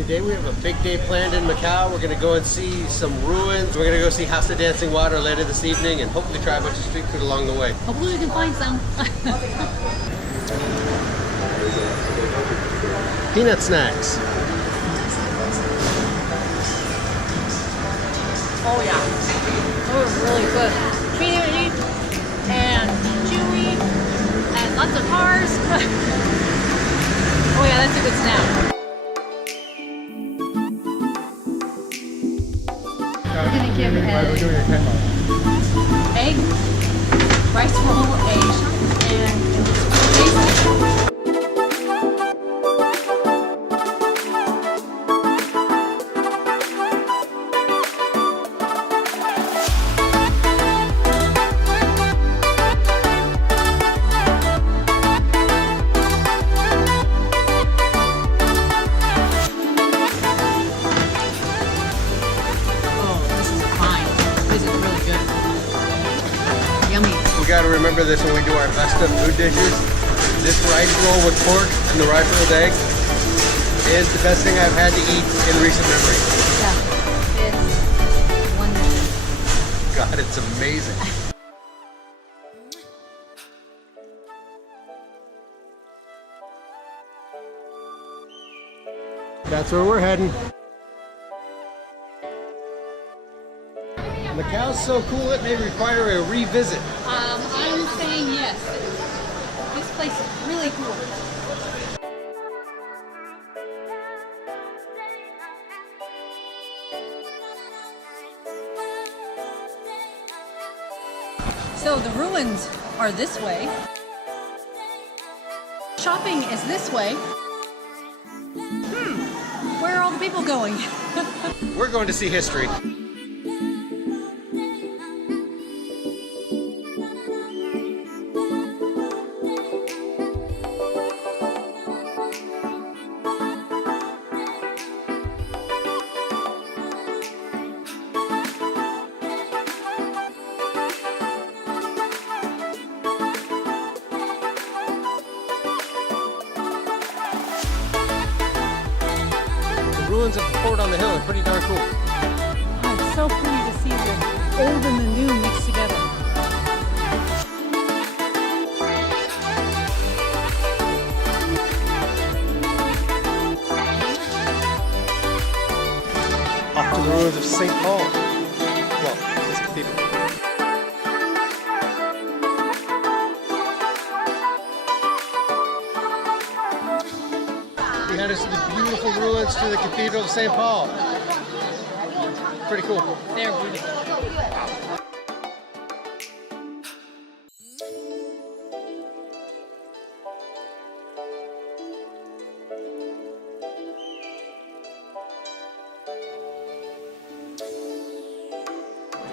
Today we have a big day planned in Macau. We're going to go and see some ruins. We're going to go see House of Dancing Water later this evening and hopefully try a bunch of street food along the way. Hopefully we can find some. Peanut snacks. Oh yeah, those are really good. Peanutty and chewy and lots of cars. Oh yeah, that's a good snack. We're gonna give an egg, rice roll, and basic. We gotta remember this when we do our best of food dishes. This rice roll with pork and the rice rolled egg is the best thing I've had to eat in recent memory. Yeah, it's wonderful. God, it's amazing. That's where we're heading. Macau's so cool it may require a revisit. I'm saying yes. This place is really cool. So the ruins are this way. Shopping is this way. Where are all the people going? We're going to see history. Ruins of the fort on the hill are pretty darn cool. Oh, it's so pretty to see the old and the new mixed together. Off to the ruins of St. Paul. Well, this cathedral. Behind us are the beautiful ruins to the Cathedral of St. Paul. Pretty cool. They're beautiful.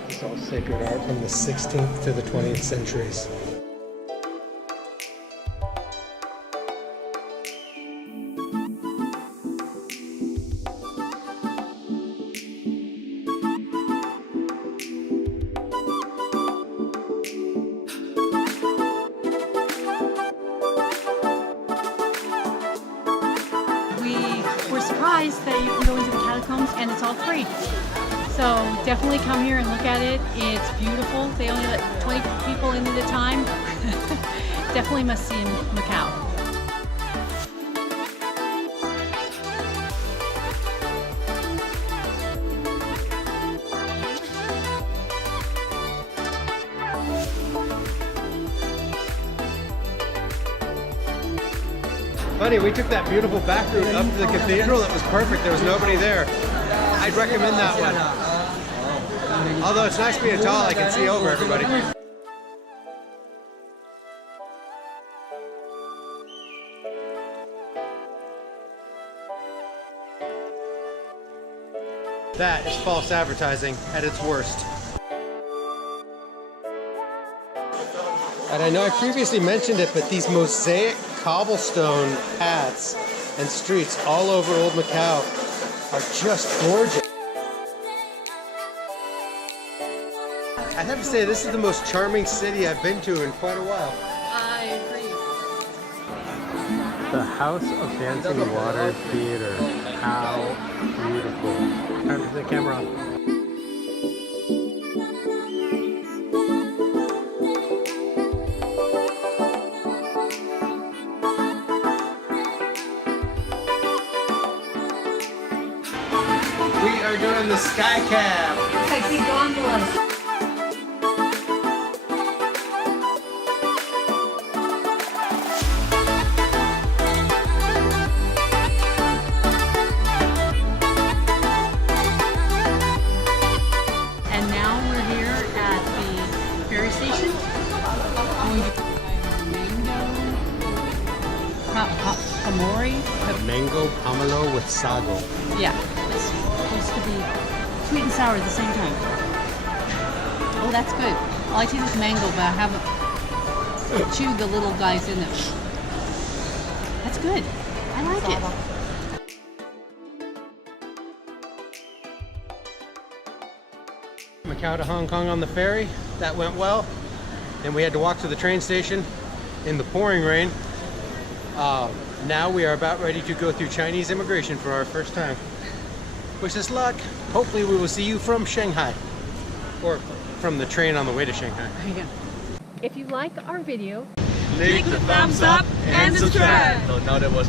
It's all sacred art from the 16th to the 20th centuries. We're surprised that you can go into the catacombs and it's all free. So definitely come here and look at it. It's beautiful. They only let 20 people in at a time. Definitely must see in Macau. Funny, we took that beautiful back route up to the cathedral. That was perfect. There was nobody there. I'd recommend that one. Although it's nice being tall, I can see over everybody. That is false advertising at its worst. And I know I previously mentioned it, but these mosaic cobblestone paths and streets all over Old Macau are just gorgeous. I have to say, this is the most charming city I've been to in quite a while. I agree. The House of Dancing Water Theater. How beautiful. Time to put the camera on. We are doing the sky cab. Sexy gondolas. And now we're here at the ferry station. Going to mango, hamori. Mango pomelo with sago. Yeah, it's supposed to be sweet and sour at the same time. Oh, that's good. All I taste is mango, but I haven't chewed the little guys in it. That's good. I like it. Macau to Hong Kong on the ferry. That went well. And we had to walk to the train station in the pouring rain. Now we are about ready to go through Chinese immigration for our first time. Wish us luck. Hopefully we will see you from Shanghai. Or from the train on the way to Shanghai. Yeah. If you like our video, Click the thumbs up and subscribe. No, now that was